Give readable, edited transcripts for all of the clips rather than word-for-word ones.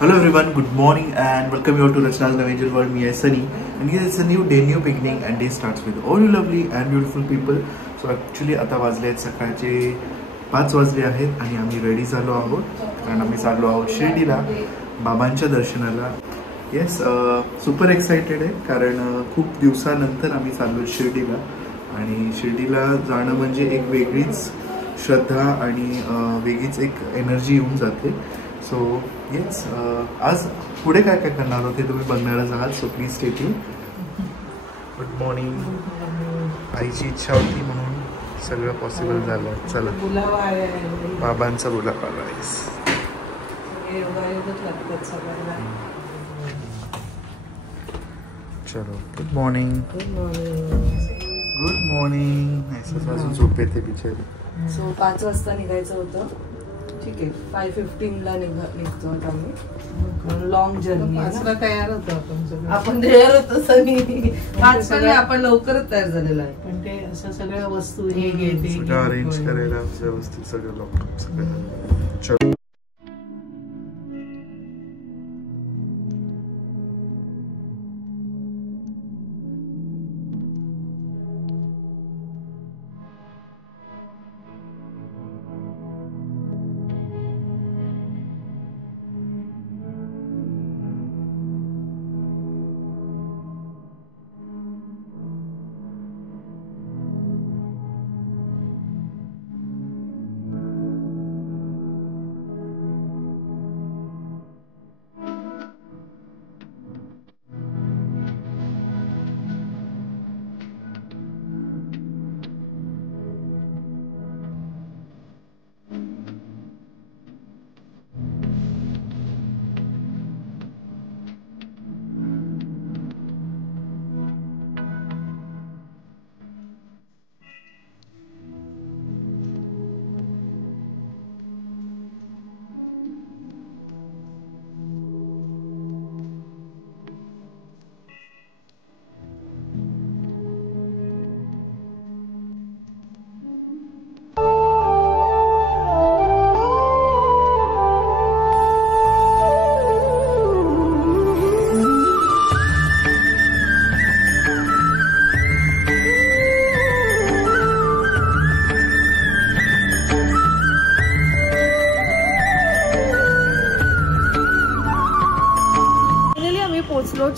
Hello everyone, good morning and welcome you all to Rachna's Navigator World. Me is Sunny and here is a new day, new beginning and day starts with all you lovely and beautiful people. So actually आता वाजले आहेत सकाळचे 5 वाजले आहेत आणि आम्ही ready झालो आहोत कारण आम्ही चाललो आहोत शिर्डीला बाबांच्या दर्शनाला. येस, सुपर एक्साइटेड आहे कारण खूप दिवसानंतर आम्ही चाललो शिर्डीला आणि शिर्डीला जाणं म्हणजे एक वेगळीच श्रद्धा आणि वेगळीच एक एनर्जी येऊन जाते. सो येस, आज पुढे काय काय करणार आहोत ते तुम्ही बघणारच आहात. So please stay tune. Good morning. आईची इच्छा होती म्हणून सगळं पॉसिबल झालं. चला, बाबांचा बुलावा आला. चलो, गुड मॉर्निंग. Good morning. असं अजून झोप येते बिचारी. सो 5 वाजता निघायचं होतं. ठीक आहे, 5:15ला निघतो आम्ही. Long journey. तयार होतो आपण तयार होतो सनी. 5 पण आपण लवकरच तयार झालेलो आहे. पण ते असं सगळ्या वस्तू हे घेते सगळं अरेंज करायला व्यवस्थित सगळं लॉकअप सगळं. चलो.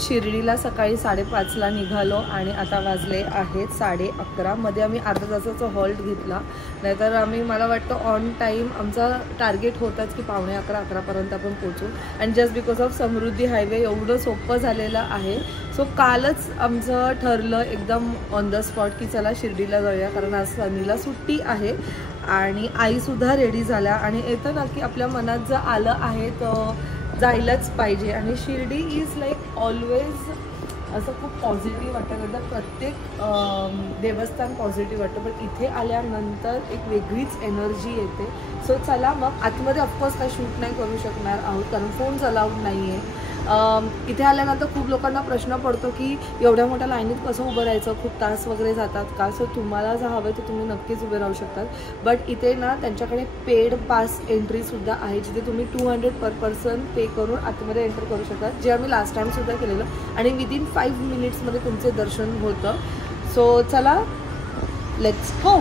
शिर्डीला सकाळी 5:30ला निघालो आणि आता वाजले आहेत 11:30. मध्ये आम्ही अर्धा तासाचा हॉल्ट घेतला, नाहीतर आम्ही मला वाटतं ऑन टाईम आमचा टार्गेट होताच की 11:45 पर्यंत आपण पोहोचू. आणि just because of Samruddhi highway एवढं सोपं झालेलं आहे. सो कालच आमचं ठरलं एकदम ऑन द स्पॉट की चला शिर्डीला जाऊया, कारण आज सनीला सुट्टी आहे आणि आईसुद्धा रेडी झाल्या आणि येतं ना की आपल्या मनात जर आलं आहे तर जायलाच पाहिजे. आणि शिर्डी इज लाईक ऑलवेज असं खूप पॉझिटिव्ह वाटतं. प्रत्येक देवस्थान पॉझिटिव्ह वाटतं, पण इथे आल्यानंतर एक वेगळीच एनर्जी येते. सो चला मग आतमध्ये ऑफकोर्स काही शूट नाही करू शकणार आहोत कारण फोन्स अलाउड नाही आहे. इथे आल्यानंतर खूप लोकांना प्रश्न पडतो की एवढ्या मोठ्या लाईनीत कसं उभं राहायचं, खूप तास वगैरे जातात का. सो तुम्हाला जर हवं तर तुम्ही नक्कीच उभे राहू शकतात. बट इथे ना त्यांच्याकडे पेड पास एंट्रीसुद्धा आहे, जिथे तुम्ही 200 पर पर्सन पे करून आतमध्ये एंटर करू शकतात, जे आम्ही लास्ट टाईमसुद्धा केलेलं आणि विदिन 5 मिनिट्समध्ये तुमचे दर्शन होतं. सो चला, लेट्स गो.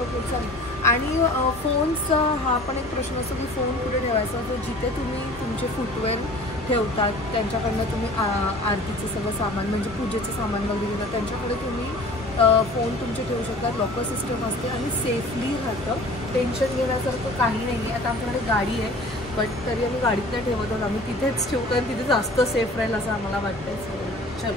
ओके, चल. आणि फोन्सचा हा पण एक प्रश्न असतो की फोन कुठे ठेवायचा. तर जिथे तुम्ही तुमचे फुटवेअर ठेवतात त्यांच्याकडनं तुम्ही आरतीचं सगळं सामान म्हणजे पूजेचं सामान वगैरे घेतात, त्यांच्याकडे तुम्ही फोन तुमचे ठेवू शकतात. लॉकर सिस्टम असते आणि सेफली राहतं. टेन्शन घेण्यासारखं काही नाही आहे. आता आमच्याकडे गाडी आहे, बट तरी आम्ही गाडीत नाही ठेवत आहोत. आम्ही तिथेच ठेवतो आणि तिथे जास्त सेफ राहील असं आम्हाला वाटतं. चल.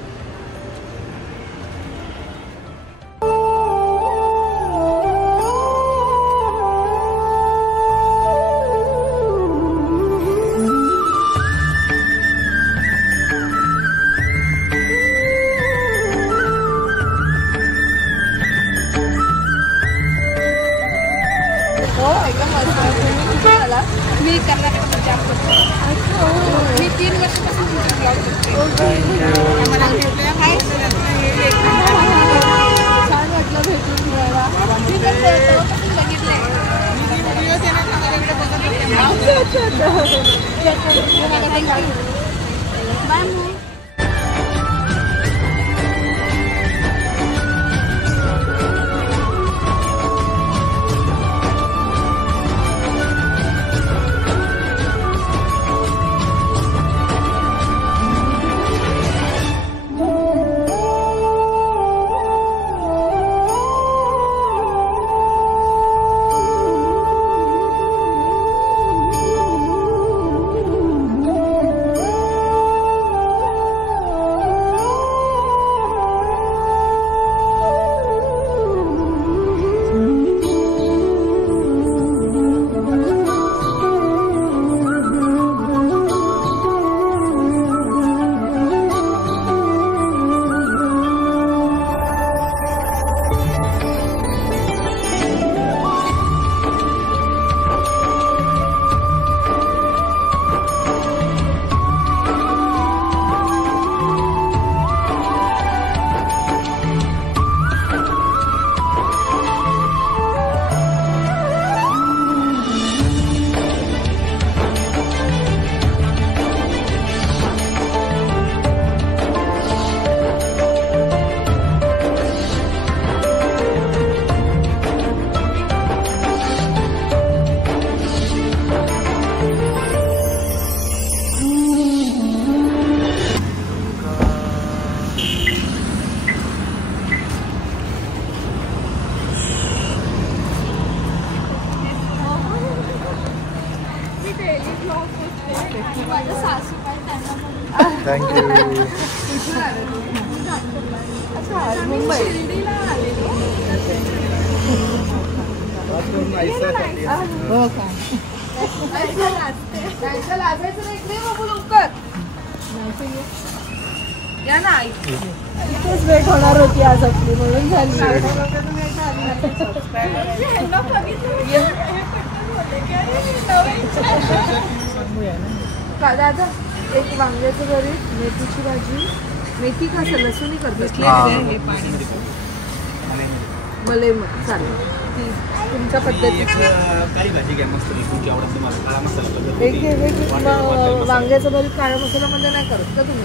मी कर्नाटकमध्ये जॉब करतो. मी 3 वर्षापासून ब्लॉग करते. छान वाटलं भेटून. थँक्यू. हो का? या ना इथेच भेट होणार होती आज आपली म्हणून झाली. दादा एक वांग्याचं भरीत, मेथीची भाजी, मेथी का लसूणी करते मले चालेल तुमच्या पद्धतीची. वांग्याचं भरीत काळ्या मसाल्यामध्ये नाही करत का तुम्ही?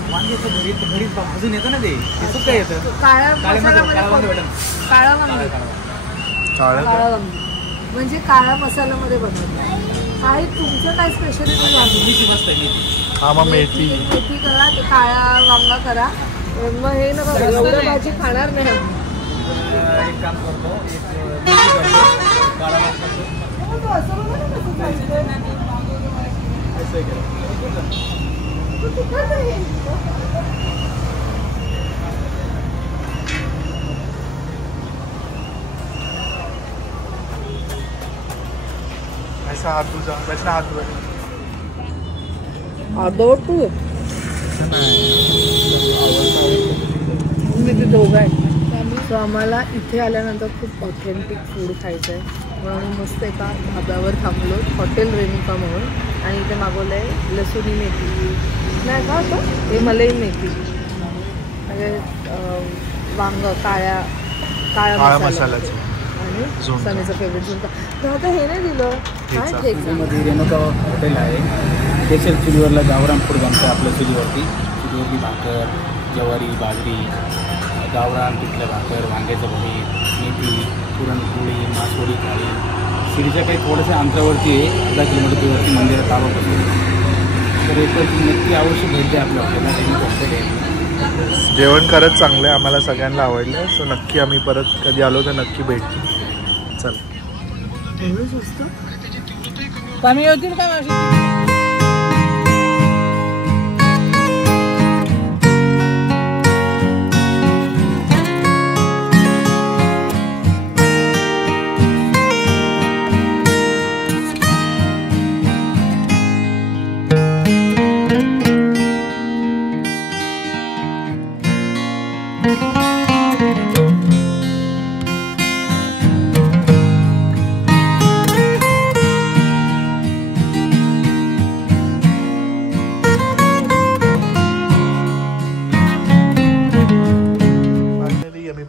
काळ्या मसाल्यामध्ये काळा वांगी म्हणजे काळ्या मसाल्यामध्ये बनवतात. आहे तुमचं काय स्पेशलिटी? हा मग मेथी करा, काळा वांगा करा. मग हे ना एवढं भाजी खाणार नाही. एक काम करतो, ऐसा हाथ तुझा वैसा हाथ तुझा तू मी दोघं आहे. सो आम्हाला इथे आल्यानंतर खूप ऑथेंटिक फूड खायचं आहे म्हणून मस्त एका धाब्यावर थांबलो, हॉटेल रेणुका म्हणून. आणि इथे मागवलं आहे लसुणी मेथी नाही का होतं हे मलाई मेथी म्हणजे वांग काळ्या मसाल्याचं आणि सनीचं फेवरेट झुणका. तर आता हे नाही दिलं काय ठेचा. रेणुका हॉटेल आहे, स्पेशल चुलीवरला गावरान फूड बनतं आपल्या चुलीवरती. चुलीवरती भाकर, ज्वारी, बाजरी, गावरान पिठलं भाकर, वांग्याचं भरीत, मेथी, पुरणपोळी, मासवडी थाळी. शिरीच्या काही थोड्याशा अंतरावरती आहे, 10 किलोमीटरवरती मंदिरात आवापासून. तर एक नक्की अवश्य भेट द्या आपल्या हॉटेलला. रेणुका हॉटेल आहे. जेवण खरंच चांगलं आहे, आम्हाला सगळ्यांना आवडलं. सो नक्की आम्ही परत कधी आलो तर नक्की भेटू. चल एवढं स्वस्त कमी होतील का मावशी?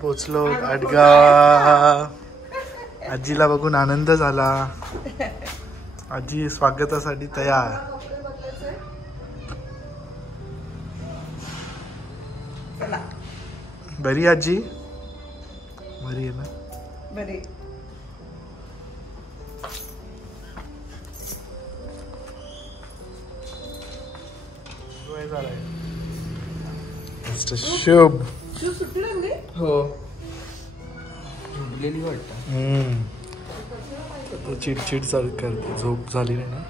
पोचलो अडगाव. आजीला बघून आनंद झाला. आजी स्वागतासाठी तयार. बरी आजी? बरी आहे ना? बरी. शुभ हो गेली वाटतं. चिडचिड चालू करते, झोप झाली नाही ना.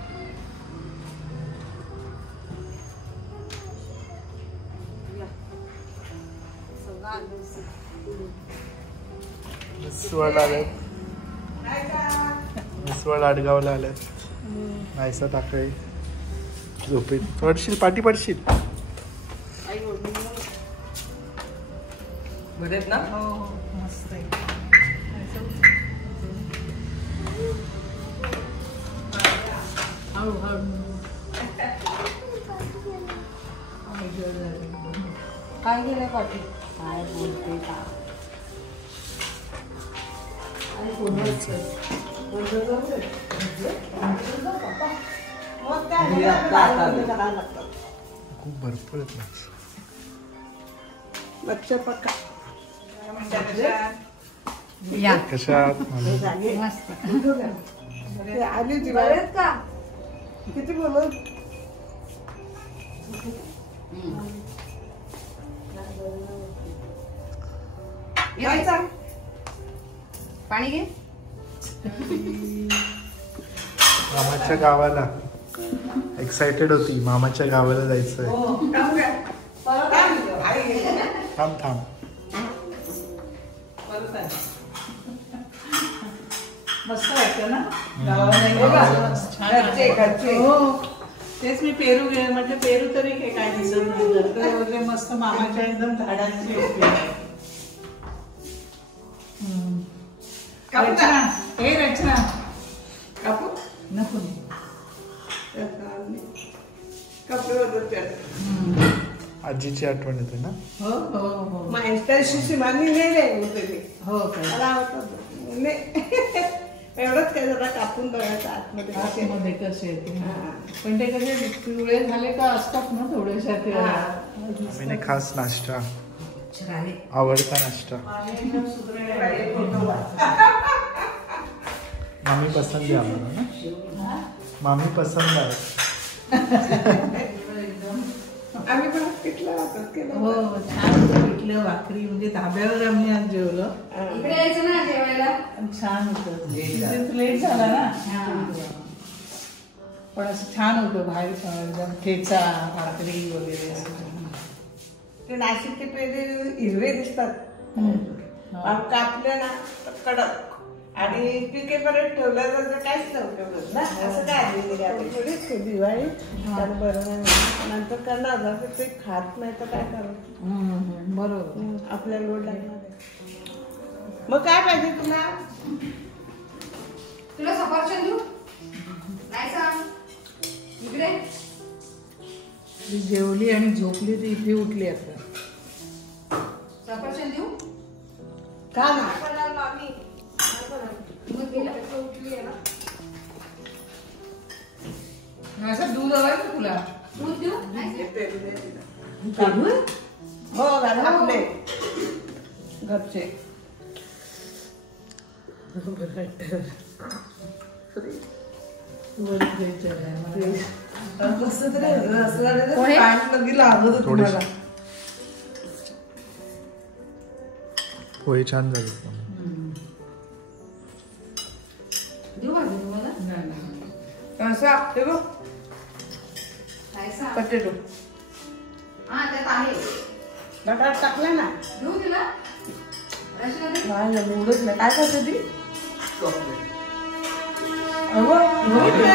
मिसवड आल्यात, मिसवड आडगावला आल्यात. नाहीसा टाकाय झोपेत पडशील, पाठी पडशील. बरेत ना? मस्त आहे. काय गेलं पाठी? काय बोलते का? खूप भरपूर आहेत ना. लक्ष पक्का. या कशात मस्त. आली होती बरेत का? किती बोलत पाणी घे. मामाच्या गावाला एक्साइटेड होती, मामाच्या गावाला जायचंय. थांब थांब. मस्त वाटतं ना गावाला. हो तेच मी पेरू घे म्हणजे पेरू तरी काय दिसत नाही. मस्त मामाच्या एकदम झाडांची रचना. हे रचना कापू नको. आजीची आठवण येते ना. हो हो हो हो एवढंच काय जरा कापून बघायचं आतमध्ये आतमध्ये कसे येते. पण ते कसे पिवळे झाले का असतात ना थोडेशा ते. आम्ही खास नाश्ता, आवडता नाश्ता. मामी पसंत आहे आम्हाला ना. मामी पसंत आहे. आम्ही पण पिठलं वाटत केलं. हो छान होतं पिठलं भाकरी. म्हणजे धाब्यावर आम्ही आज जेवलो. इकडे यायचं ना जेवायला. छान होतं. लेट झाला ना पण असं छान होतं. बाहेर एकदम ठेचा भाकरी वगैरे असं. ते नाशिकचे पेरे हिरवे दिसतात. कापले ना तर कडक आणि पिकेपर्यंत ठेवलं तर काहीच नव्हतं ना. असं काय दिवाळी बरं नंतर करणार ना ते खात नाही तर काय करायचं. बरोबर. आपल्या लोड लागणार. मग काय पाहिजे तुला? तुला सफरचंद देऊ? नाही सांग इकडे. ती जेवली आणि झोपली ती इथे उठली आता. सफरचंद देऊ? का ना मामी मग गेला उठली आहे ना. असं दूध हवंय का तुला? दूध देऊ? हो आपले घरचे. कसं तरी लागत होत मला. पोहे छान झाले. देऊ का तुम्हाला? असं हे बघ नाही सांग. पटेटो हा त्यात आहे. बटाटा टाकला ना. देऊ तिला? रचना दे. नाही एवढंच नाही. काय करते ती?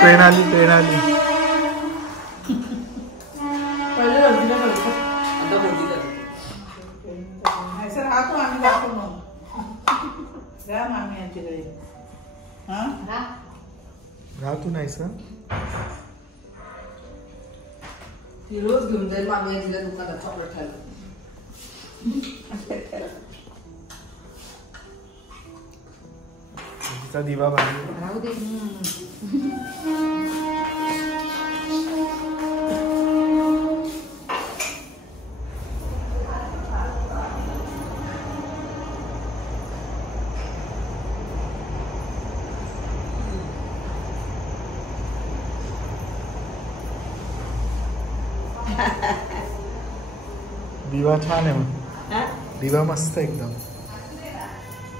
पेन आली, पेन आली. राहतो आम्ही जातो मग. जा मामी यांच्याकडे. हा राहतो नाही सर. ती रोज घेऊन जाईल मामी तिला दुकानात चॉकलेट खायला. नुसता दिवा बांधू राहू दे. दिवा छान आहे मग. दिवा मस्त एकदम.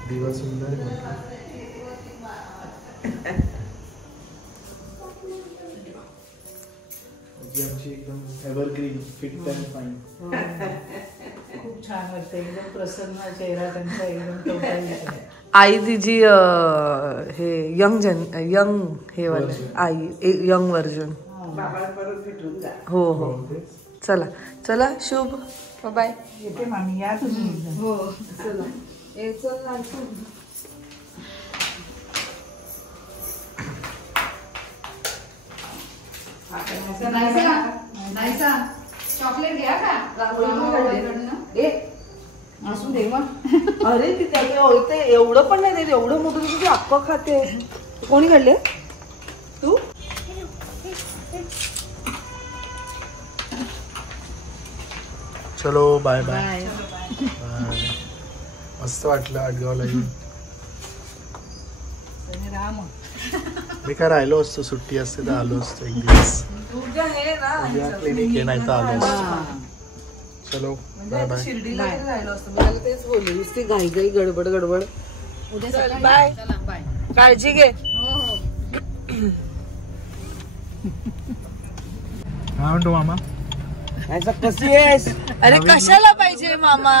दिवा सुंदर आहे. आमची एकदम एव्हरग्रीन फिट अँड फाईन. खूप छान वाटतं. एकदम प्रसन्न चेहरा त्यांचा एकदम टवटवीत आहे. आई तिची हे यंग हे वाले आई यंग व्हर्जन. हो हो. चला चला शुभ बाय. येते मामी या तुम्ही एकदा. हो चला. ए चल ना नाहीसा चॉकलेट घ्या का असू दे मग. अरे ती त्याला ओळखते एवढं पण नाही देत. एवढं मोठं तुझी अक्का खाते. कोणी काढले तू? चलो बाय बाय. मस्त वाटलं आडगावला येऊन. मी काय राहिलो असतो. सुट्टी असते तर आलो असतो एक दिवस. क्लिनिक आहे नाही तर आलो असतो. चलो बाय बाय. शिर्डीला राहिलो असतो. मला तेच बोलली नुसती घाई घाई गडबड गडबड. बाय. काळजी घे. हा म्हणतो मामा. कशी आहेस? अरे कशाला पाहिजे मामा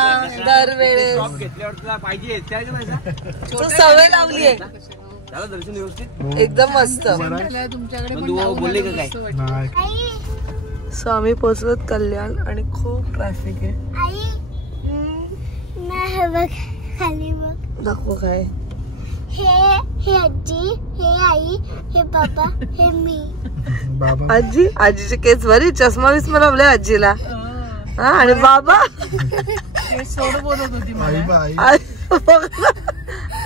दरवेळेस. तू सवय लावली आहे दर्शन व्यवस्थित एकदम मस्त. बोलले का काय? सो आम्ही पोहोचलो कल्याण आणि खूप ट्रॅफिक आहे. खाली बघ. दाखव काय. हे आजी, हे आई, हे बाबा, हे मी. बाबा आजी आजीचे केस बरी चष्मा विस्मा लावले आजीला. हा आणि बाबा सोड बोलत होती आई बाई.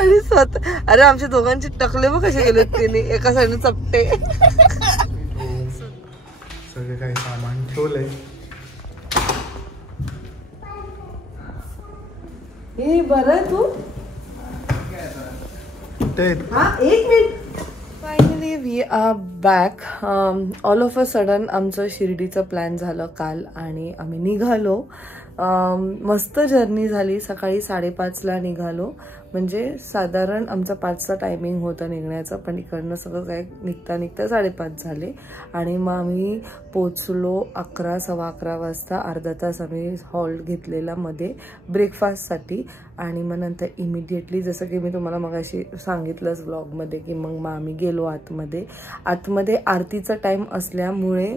आणि स्वतः. अरे आमच्या दोघांचे टकले बघ कसे गेले तिने. एका साईडने चपटे. सगळे काही सामान ठेवलंय. हे बरं आहे तू. हा एक minute. Finally we are back. All of a sudden आमचं शिर्डीचं प्लॅन झालं काल आणि आम्ही निघालो. मस्त जर्नी झाली. सकाळी 5:30ला निघालो. म्हणजे साधारण आमचा 5चा टायमिंग होतं निघण्याचं. पण इकडनं सगळं काय निघता 5:30 झाले. आणि मग आम्ही पोचलो 11, 11:15 वाजता. अर्धा तास आम्ही हॉल्ट घेतलेला मध्ये ब्रेकफास्टसाठी. आणि मग नंतर इमिडिएटली जसं की मी तुम्हाला मगाशी सांगितलंच व्लॉगमध्ये की मग आम्ही गेलो आतमध्ये आरतीचा टाईम असल्यामुळे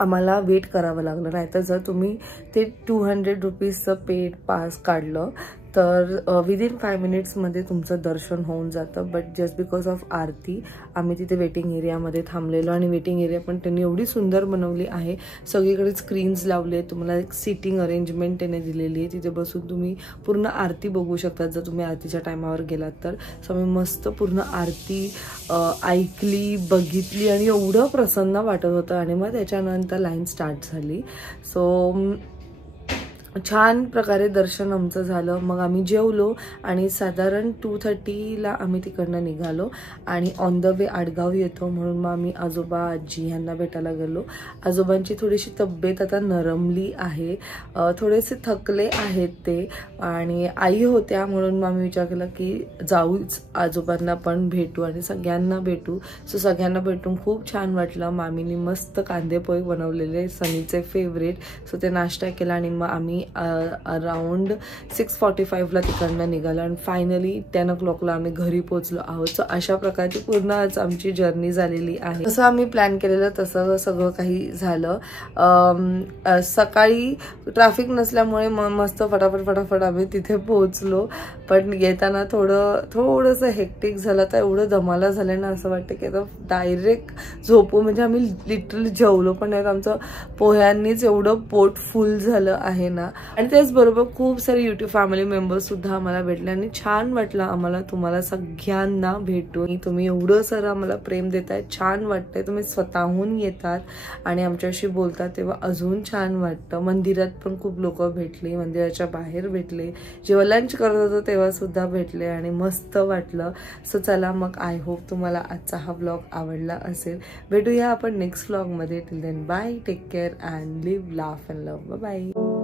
आम्हाला वेट करावं लागलं. नाहीतर जर तुम्ही ते 200 रुपीजचं पेड पास काढलं तर विदिन 5 मिनिट्समध्ये तुमचं दर्शन होऊन जातं. बट जस्ट बिकॉज ऑफ आरती आम्ही तिथे वेटिंग एरियामध्ये थांबलेलो. आणि वेटिंग एरिया पण त्यांनी एवढी सुंदर बनवली आहे. सगळीकडे स्क्रीन्स लावले. तुम्हाला एक सिटिंग अरेंजमेंट त्याने दिलेली आहे. तिथे बसून तुम्ही पूर्ण आरती बघू शकता जर तुम्ही आरतीच्या टायमावर गेलात तर. सो आम्ही मस्त पूर्ण आरती ऐकली, बघितली आणि एवढं प्रसन्न वाटत होतं. आणि मग त्याच्यानंतर लाईन स्टार्ट झाली. सो छान प्रकारे दर्शन आमचं झालं. मग आम्ही जेवलो आणि साधारण 2:30ला आम्ही तिकडनं निघालो. आणि ऑन द वे आडगाव येतो म्हणून मग आम्ही आजोबा आजी ह्यांना भेटायला गेलो. आजोबांची थोडीशी तब्येत आता नरमली आहे. थोडेसे थकले आहेत ते. आणि आई होत्या म्हणून मग आम्ही विचार केला की जाऊच आजोबांना पण भेटू आणि सगळ्यांना भेटू. सो सगळ्यांना भेटून खूप छान वाटलं. मामीनी मस्त कांदे पोहे बनवलेले, सनीचे फेवरेट. सो ते नाश्ता केला आणि मग आम्ही अराउंड 6:45ला तिकडनं निघालो. आणि फायनली 10 o'clockला आम्ही घरी पोहोचलो आहोत. सो अशा प्रकारची पूर्ण आज आमची जर्नी झालेली आहे. जसं आम्ही प्लॅन केलेलं तसं सगळं काही झालं. सकाळी ट्रॅफिक नसल्यामुळे मस्त फटाफट आम्ही तिथे पोहोचलो. पण येताना थोडंसं हेक्टिक झालं. तर एवढं दमाला झालं ना असं वाटतं की आता डायरेक्ट झोपू. म्हणजे आम्ही लिटरली जेवलो पण नाही. आमचं पोह्यांनीच एवढं पोट फुल झालं आहे ना. आम्हाला. आणि त्याचबरोबर खूप सारे यूट्यूब फॅमिली मेंबर्स सुद्धा आम्हाला भेटले आणि छान वाटलं आम्हाला तुम्हाला सगळ्यांना भेटून. तुम्ही एवढं सारं आम्हाला प्रेम देताय, छान वाटतंय. तुम्ही स्वतःहून येतात आणि आमच्याशी बोलतात तेव्हा अजून छान वाटतं. मंदिरात पण खूप लोक भेटली, मंदिराच्या बाहेर भेटले, जेव्हा लंच करत होतो तेव्हा सुद्धा भेटले आणि मस्त वाटलं. सो चला मग, आय होप तुम्हाला आजचा हा ब्लॉग आवडला असेल. भेटूया आपण नेक्स्ट ब्लॉगमध्ये. Till then bye, take care and live, laugh and love. Bye.